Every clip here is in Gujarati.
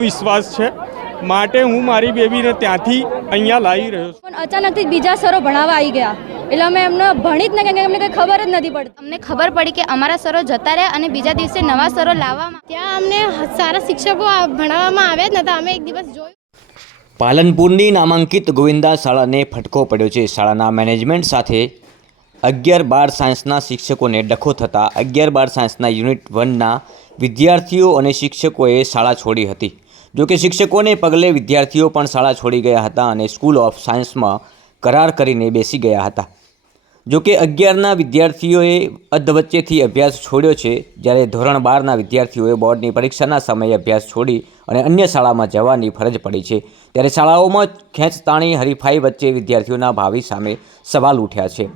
વિશ્વાસ છે માટે હું મારી બેબીને ત્યાંથી અહીંયા લાવી રહ્યો છું। પણ અચાનકથી બીજા સરો ભણાવવા આવી ગયા એટલે અમે એમને ભણી જ ન કે અમને કંઈ ખબર જ નથી પડતી। અમને ખબર પડી કે અમારા સરો જતા રહ્યા અને બીજા દિવસે નવા સરો લાવવામાં ત્યાં અમને સારા શિક્ષકો ભણાવવામાં આવ્યા જ નતા। અમે એક દિવસ જોયું। પાલનપુરની નામાંકિત ગોવિંદા શાળાને ફટકો પડ્યો છે। શાળાના મેનેજમેન્ટ સાથે 11-12 સાયન્સના શિક્ષકોને ડખો થતાં 11-12 સાયન્સના યુનિટ 1ના વિદ્યાર્થીઓ અને શિક્ષકોએ શાળા છોડી હતી। જોકે શિક્ષકોને પગલે વિદ્યાર્થીઓ પણ શાળા છોડી ગયા હતા અને સ્કૂલ ઓફ સાયન્સમાં કરાર કરીને બેસી ગયા હતા। જોકે 11ના વિદ્યાર્થીઓએ અધવચ્ચેથી અભ્યાસ છોડ્યો છે, જ્યારે ધોરણ 12ના વિદ્યાર્થીઓએ બોર્ડની પરીક્ષાના સમયે અભ્યાસ છોડી અને અન્ય શાળામાં જવાની ફરજ પડી છે। ત્યારે શાળાઓમાં ખેંચતાણી હરીફાઈ વચ્ચે વિદ્યાર્થીઓના ભાવિ સામે સવાલ ઉઠ્યા છે।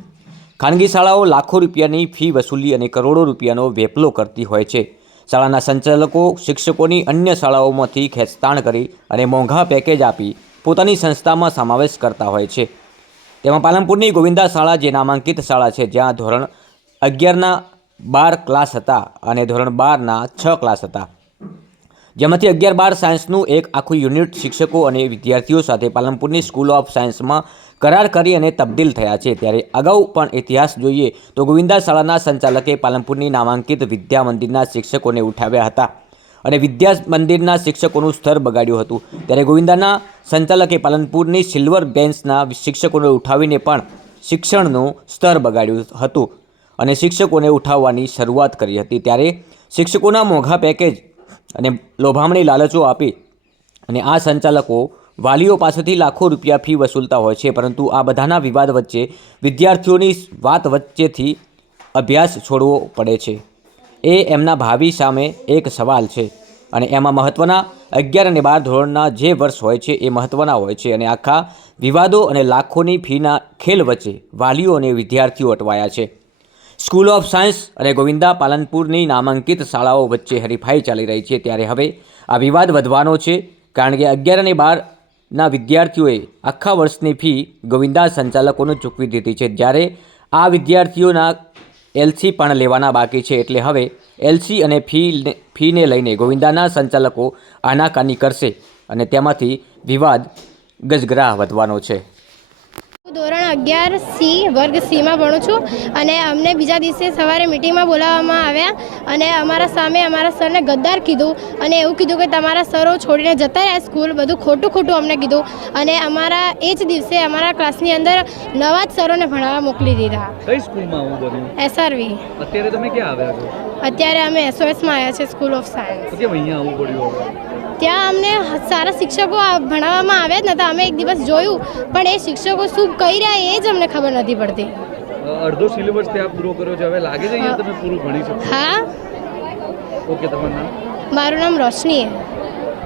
ખાનગી શાળાઓ લાખો રૂપિયાની ફી વસૂલી અને કરોડો રૂપિયાનો વેપલો કરતી હોય છે। શાળાના સંચાલકો શિક્ષકોની અન્ય શાળાઓમાંથી ખેંચતાણ કરી અને મોંઘા પેકેજ આપી પોતાની સંસ્થામાં સમાવેશ કરતા હોય છે। તેમાં પાલનપુરની ગોવિંદા શાળા જે નામાંકિત શાળા છે, જ્યાં ધોરણ 11ના 12 ક્લાસ હતા અને ધોરણ 12ના 6 ક્લાસ હતા, જેમાંથી 11-12 સાયન્સનું એક આખું યુનિટ શિક્ષકો અને વિદ્યાર્થીઓ સાથે પાલનપુરની સ્કૂલ ઓફ સાયન્સમાં કરાર કરી અને તબદીલ થયા છે। ત્યારે અગાઉ પણ ઇતિહાસ જોઈએ તો ગોવિંદા શાળાના સંચાલકે પાલનપુરની નામાંકિત વિદ્યા મંદિરના શિક્ષકોને ઉઠાવ્યા હતા અને વિદ્યા મંદિરના શિક્ષકોનું સ્તર બગાડ્યું હતું। ત્યારે ગોવિંદાના સંચાલકે પાલનપુરની સિલ્વર બેન્ચના શિક્ષકોને ઉઠાવીને પણ શિક્ષણનું સ્તર બગાડ્યું હતું અને શિક્ષકોને ઉઠાવવાની શરૂઆત કરી હતી। ત્યારે શિક્ષકોના મોંઘા પેકેજ અને લોભામણી લાલચો આપી અને આ સંચાલકો વાલીઓ પાસેથી લાખો રૂપિયા ફી વસૂલતા હોય છે, પરંતુ આ બધાના વિવાદ વચ્ચે વિદ્યાર્થીઓની વાત વચ્ચેથી અભ્યાસ છોડવો પડે છે એ એમના ભાવિ સામે એક સવાલ છે અને એમાં મહત્ત્વના 11 અને 12 ધોરણના જે વર્ષ હોય છે એ મહત્ત્વના હોય છે અને આખા વિવાદો અને લાખોની ફીના ખેલ વચ્ચે વાલીઓ અને વિદ્યાર્થીઓ અટવાયા છે। સ્કૂલ ઓફ સાયન્સ અને ગોવિંદા પાલનપુરની નામાંકિત શાળાઓ વચ્ચે હરીફાઈ ચાલી રહી છે। ત્યારે હવે આ વિવાદ વધવાનો છે, કારણ કે 11 અને 12ના વિદ્યાર્થીઓએ આખા વર્ષની ફી ગોવિંદા સંચાલકોને ચૂકવી દીધી છે, જ્યારે આ વિદ્યાર્થીઓના એલસી પણ લેવાના બાકી છે। એટલે હવે એલસી અને ફીને લઈને ગોવિંદાના સંચાલકો આનાકાની કરશે અને તેમાંથી વિવાદ ગજગરા વધવાનો છે। ધોરણ 11C વર્ગ Cમાં ભણું છું અને અમને બીજા દિવસે સવારે મિટિંગમાં બોલાવવામાં આવ્યા અને અમારા સામે અમારા સરને ગદ્દાર કીધું અને એવું કીધું કે તમારા સરો છોડીને જતા રહ્યા સ્કૂલ, બધું ખોટું અમને કીધું અને અમારા એ જ દિવસે અમારા ક્લાસની અંદર નવા જ સરોને ભણાવવા મોકલી દીધા। કઈ સ્કૂલમાં આવું બન્યું? SRV। અત્યારે તમે ક્યાં આવ્યા છો? અત્યારે અમે SOSમાં આવ્યા છે, સ્કૂલ ઓફ સાયન્સ। કેમ અહીંયા આવવું પડ્યું હવે? ત્યાં અમને સારા શિક્ષકો ભણાવવામાં આવ્યા જ નતા। અમે એક દિવસ જોયું, પણ એ શિક્ષકો શું કહી રહ્યા એ જ અમને ખબર નથી પડતી। અડધો સિલેબસ ત્યાં પૂરો કર્યો છે, હવે લાગે છે અહીંયા તમે પૂરું ભણી શકો? હા। ઓકે, તમારું નામ? મારું નામ રોશની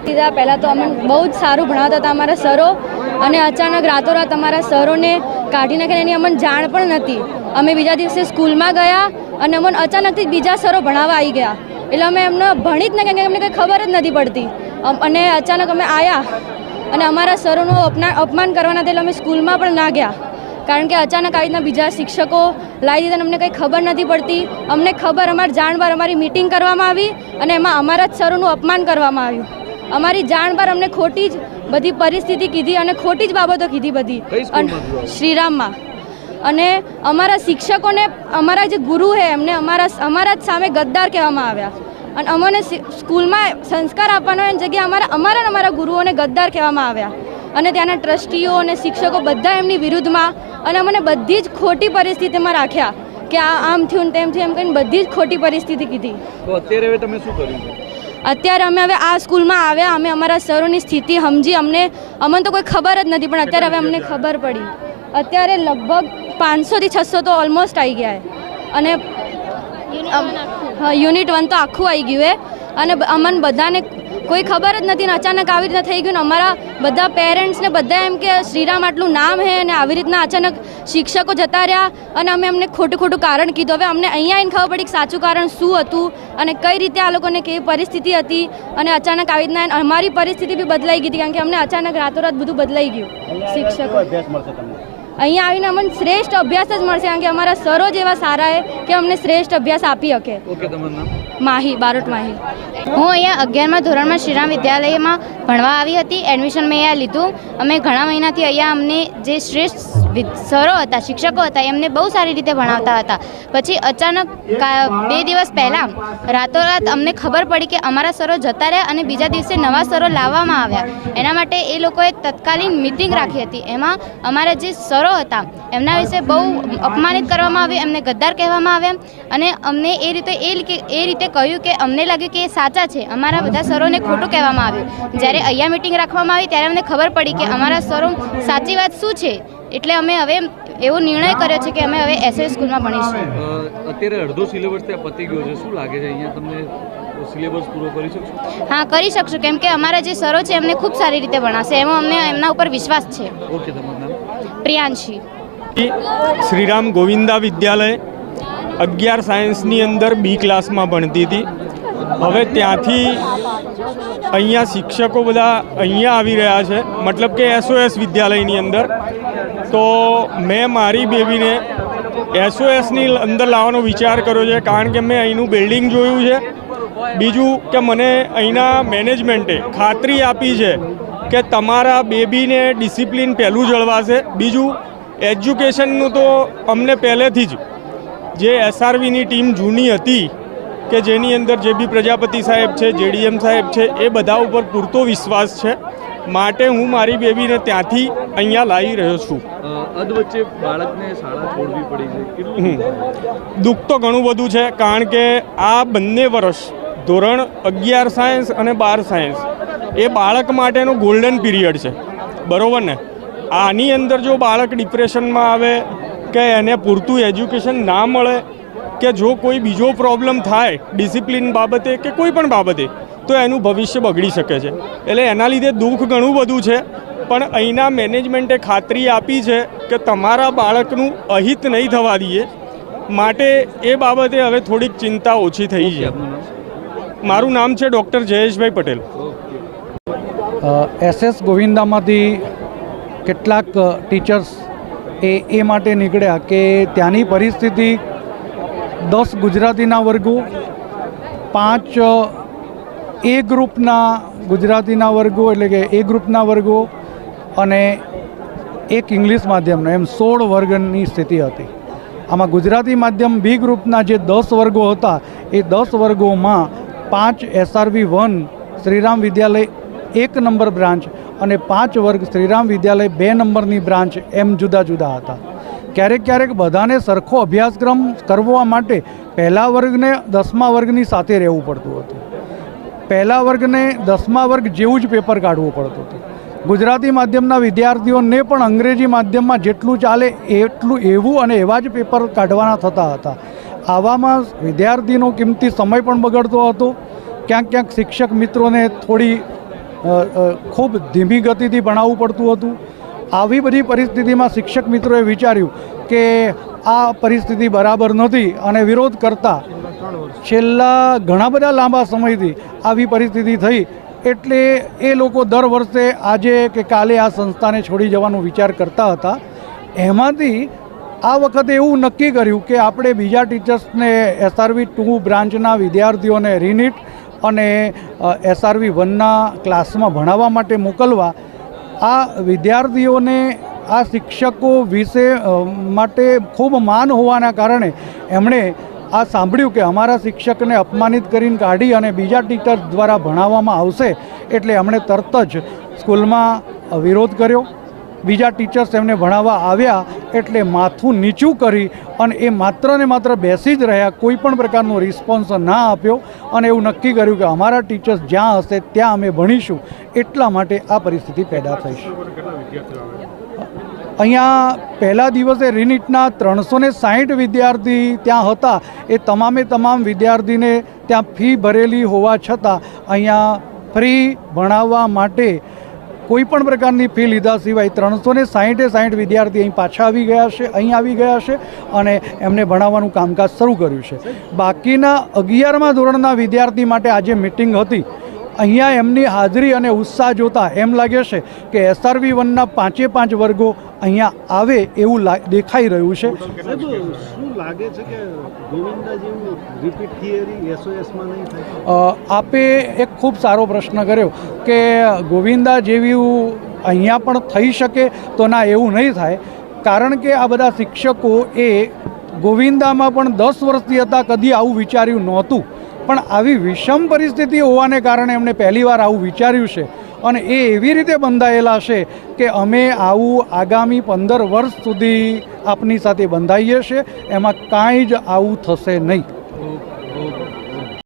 છે। પહેલાં તો અમને બહુ જ સારું ભણાવતા હતા અમારા સરો અને અચાનક રાતોરાત અમારા સરોને કાઢી નાખીને એની અમને જાણ પણ નથી। અમે બીજા દિવસે સ્કૂલમાં ગયા અને અમને અચાનકથી બીજા સરો ભણાવવા આવી ગયા એટલે અમે એમને ભણી જ ન કે અમને કંઈ ખબર જ નથી પડતી અને અચાનક અમે આવ્યા અને અમારા સરોનું અપમાન કરવાના એટલે અમે સ્કૂલમાં પણ ના ગયા, કારણ કે અચાનક આવી રીતના બીજા શિક્ષકો લાવી દીધા અમને કંઈ ખબર નથી પડતી। અમને ખબર અમારી જાણ બહાર અમારી મિટિંગ કરવામાં આવી અને એમાં અમારા જ સરોનું અપમાન કરવામાં આવ્યું। અમારી જાણ બહાર અમને ખોટી જ બધી પરિસ્થિતિ કીધી અને ખોટી જ બાબતો કીધી બધી શ્રીરામમાં। અને અમારા શિક્ષકોને અમારા જે ગુરુ છે એમને અમારા જ સામે ગદ્દાર કહેવામાં આવ્યા અને અમને સ્કૂલમાં સંસ્કાર આપવાના જગ્યાએ અમારા ગુરુઓને ગદ્દાર કહેવામાં આવ્યા અને ત્યાંના ટ્રસ્ટીઓ અને શિક્ષકો બધા એમની વિરુદ્ધમાં અને અમને બધી જ ખોટી પરિસ્થિતિમાં રાખ્યા કે આ આમ થયું ને તેમ થયું એમ કહીને બધી જ ખોટી પરિસ્થિતિ કીધી। તો અત્યારે હવે તમે શું કર્યું છે? અત્યારે અમે હવે આ સ્કૂલમાં આવ્યા, અમે અમારા સરોની સ્થિતિ સમજી, અમને તો કોઈ ખબર જ નથી, પણ અત્યારે હવે અમને ખબર પડી। અત્યારે લગભગ 500 થી 600 તો ઓલમોસ્ટ આવી ગયા અને યુનિટ 1 તો આખું આવી ગયું અને અમને બધાને કોઈ ખબર જ નથી ને અચાનક આવી રીતના થઈ ગયું ને અમારા બધા પેરેન્ટ્સને બધા એમ કે શ્રીરામ આટલું નામ છે અને આવી રીતના અચાનક શિક્ષકો જતા રહ્યા અને અમે અમને ખોટું કારણ કીધું। હવે અમને અહીંયા આવીને ખબર પડી કે સાચું કારણ શું હતું અને કઈ રીતે આ લોકોને કેવી પરિસ્થિતિ હતી અને અચાનક આવી રીતના અમારી પરિસ્થિતિ બી બદલાઈ ગઈ હતી, કારણ કે અમને અચાનક રાતોરાત બધું બદલાઈ ગયું। શિક્ષકો અહીંયા આવીને અમને શ્રેષ્ઠ અભ્યાસ જ મળશે, કારણ કે અમારા સરો જ એવા સારા છે કે અમને શ્રેષ્ઠ અભ્યાસ આપી શકે। ઓકે, તમારું નામ? માહી, બારોટ માહી. હું અહીંયા 11મા ધોરણમાં શ્રીરામ વિદ્યાલયમાં ભણવા આવી હતી. એડમિશન મેં અહીંયા લીધું. અમે ઘણા મહિનાથી અહીંયા અમને જે શ્રેષ્ઠ સરો હતા, શિક્ષકો હતા, એમને બહુ સારી રીતે ભણાવતા હતા. પછી અચાનક 2 દિવસ પહેલાં રાતોરાત અમને ખબર પડી કે અમારા સરો જતા રહ્યા અને બીજા દિવસે નવા સરો લાવવામાં આવ્યા. એના માટે એ લોકોએ તત્કાલીન મિટિંગ રાખી હતી. એમાં અમારા જે સરો હતા એમના વિશે બહુ અપમાનિત કરવામાં આવ્યું, એમને ગદ્દાર કહેવામાં આવ્યા અને અમને એ રીતે કહ્યું કે અમને લાગ્યું કે એ સાચા છે. અમારા બધા સરોને ખોટું કહેવામાં આવ્યું. જ્યારે અહીંયા મિટિંગ રાખવામાં આવી ત્યારે અમને ખબર પડી કે અમારા સરો સાચી વાત શું છે. એટલે અમે હવે એવો નિર્ણય કર્યો છે કે અમે હવે એસએસ સ્કૂલમાં ભણીશું. અત્યારે અડધો સિલેબસ ત્યાં પતી ગયો છે, શું લાગે છે અહીંયા તમને સિલેબસ પૂરો કરી શકશો? હા, કરી શકશું, કેમ કે અમારા જે સરો છે એમને ખૂબ સારી રીતે ભણાવશે, એમાં અમને એમના ઉપર વિશ્વાસ છે. ઓકે, તમારું નામ? પ્રિયાંશી. શ્રીરામ ગોવિંદા વિદ્યાલય 11 સાયન્સની અંદર બી ક્લાસમાં ભણતી હતી. હવે ત્યાંથી અહીંયા શિક્ષકો બધા અહીંયા આવી રહ્યા છે, મતલબ કે SOS વિદ્યાલયની અંદર. તો મેં મારી બેબીને SOSની અંદર લાવવાનો વિચાર કર્યો છે, કારણ કે મેં અહીંનું બિલ્ડિંગ જોયું છે. બીજું કે મને અહીંના મેનેજમેન્ટે ખાતરી આપી છે કે તમારા બેબીને ડિસિપ્લિન પહેલું જળવાશે. બીજું એજ્યુકેશનનું તો અમને પહેલેથી જ જે SRVની ટીમ જૂની હતી કે જેની અંદર જે બી પ્રજાપતિ સાહેબ છે, JDM સાહેબ છે, એ બધા ઉપર પૂરતો વિશ્વાસ છે. માટે હું મારી બેબીને ત્યાંથી અહીંયા લાવી રહ્યો છું. અધ વચ્ચે બાળકને શાળા છોડવી પડી છે, કેટલું દુઃખ તો ઘણું બધું છે, કારણ કે આ બંને વર્ષ ધોરણ 11 સાયન્સ અને 12 સાયન્સ એ બાળક માટેનો ગોલ્ડન પીરિયડ છે, બરાબર ને? આની અંદર જો બાળક ડિપ્રેશનમાં આવે કે એને પૂરતું એજ્યુકેશન ના મળે કે જો કોઈ બીજો પ્રોબ્લેમ થાય ડિસિપ્લિન બાબતે કે કોઈ પણ બાબતે, તો એનું ભવિષ્ય બગડી શકે છે. એટલે એના લીધે દુઃખ ઘણું બધું છે. પણ અહીંના મેનેજમેન્ટે ખાતરી આપી છે કે તમારા બાળકનું અહિત નહીં થવા દઈએ. માટે એ બાબતે હવે થોડીક ચિંતા ઓછી થઈ છે. મારું નામ છે ડૉક્ટર જયેશભાઈ પટેલ. SS ગોવિંદામાંથી કેટલાક ટીચર્સ એ માટે નીકળ્યા કે ત્યાંની પરિસ્થિતિ 10 ગુજરાતીના વર્ગો, 5 એ ગ્રુપના ગુજરાતીના વર્ગો એટલે કે એ ગ્રુપના વર્ગો અને 1 ઇંગ્લિશ માધ્યમનો, એમ 16 વર્ગની સ્થિતિ હતી. આમાં ગુજરાતી માધ્યમ બી ગ્રુપના જે 10 વર્ગો હતા એ 10 વર્ગોમાં 5 SRV 1 શ્રીરામ વિદ્યાલય 1 નંબર બ્રાન્ચ અને 5 વર્ગ શ્રીરામ વિદ્યાલય 2 નંબરની બ્રાન્ચ એમ જુદા જુદા હતા. ક્યારેક બધાને સરખો અભ્યાસક્રમ કરવા માટે પહેલા વર્ગને 10મા વર્ગની સાથે રહેવું પડતું હતું. પહેલા વર્ગને 10મા વર્ગ જેવું જ પેપર કાઢવું પડતું હતું. ગુજરાતી માધ્યમના વિદ્યાર્થીઓને પણ અંગ્રેજી માધ્યમમાં જેટલું ચાલે એટલું એવું અને એવા જ પેપર કાઢવાના થતા હતા. આવામાં વિદ્યાર્થીનો કિંમતી સમય પણ બગડતો હતો. ક્યાંક શિક્ષક મિત્રોને થોડી ખૂબ ધીમી ગતિથી ભણાવવું પડતું હતું. આવી બધી પરિસ્થિતિમાં શિક્ષક મિત્રોએ વિચાર્યું કે આ પરિસ્થિતિ બરાબર નથી અને વિરોધ કરતા છેલ્લા ઘણા બધા લાંબા સમયથી આવી પરિસ્થિતિ થઈ. એટલે એ લોકો દર વર્ષે આજે કે કાલે આ સંસ્થાને છોડી જવાનો વિચાર કરતા હતા. એમાંથી આ વખતે એવું નક્કી કર્યું કે આપણે બીજા ટીચર્સને SRV 2 બ્રાન્ચના વિદ્યાર્થીઓને રીનીટ અને SRV 1ના ક્લાસમાં ભણાવવા માટે મોકલવા. આ વિદ્યાર્થીઓને આ શિક્ષકો વિશે માટે ખૂબ માન હોવાના કારણે એમણે આ સાંભળ્યું કે અમારા શિક્ષકને અપમાનિત કરીને કાઢી અને બીજા ટીચર દ્વારા ભણાવવામાં આવશે. એટલે એમણે તરત જ સ્કૂલમાં વિરોધ કર્યો. બીજા ટીચર્સ એમને ભણાવવા આવ્યા એટલે માથું નીચું કરી અને એ માત્ર ને માત્ર બેસી જ રહ્યા, કોઈ પણ પ્રકારનો રિસ્પોન્સ ના આપ્યો અને એવું નક્કી કર્યું કે અમારા ટીચર્સ જ્યાં હશે ત્યાં અમે ભણીશું. એટલા માટે આ પરિસ્થિતિ પેદા થઈ છે. અહીંયા પહેલા દિવસે રીનીટના 360 વિદ્યાર્થી ત્યાં હતા. એ તમામ વિદ્યાર્થીને ત્યાં ફી ભરેલી હોવા છતાં અહીંયા ફ્રી ભણાવવા માટે કોઈ પણ પ્રકારની ફી લીધા સિવાય 360 વિદ્યાર્થી અહીં પાછા આવી ગયા છે અને એમને ભણાવવાનું કામકાજ શરૂ કર્યું છે. બાકીના 11મા ધોરણના વિદ્યાર્થી માટે આજે મિટિંગ હતી અહીંયા એમની હાજરી અને ઉત્સાહ જોતા એમ લાગે છે કે SRV 1ના 5 વર્ગો અહીંયા આવે એવું દેખાઈ રહ્યું છે. શું લાગે છે કે ગોવિંદા જેવું રિપીટ થિયરી SOSમાં નહીં થાય? આપે એક ખૂબ સારો પ્રશ્ન કર્યો કે ગોવિંદા જેવું અહીંયા પણ થઈ શકે તો ના, એવું નહીં થાય. કારણ કે આ બધા શિક્ષકો એ ગોવિંદામાં પણ 10 વર્ષથી હતા, કદી આવું વિચાર્યું નહોતું. પણ આવી વિષમ પરિસ્થિતિ હોવાને કારણે એમણે પહેલીવાર આવું વિચાર્યું છે અને એ એવી રીતે બંધાયેલા છે કે અમે આવું આગામી 15 વર્ષ સુધી આપની સાથે બંધાઈએ છીએ, એમાં કાંઈ જ આવું થશે નહીં.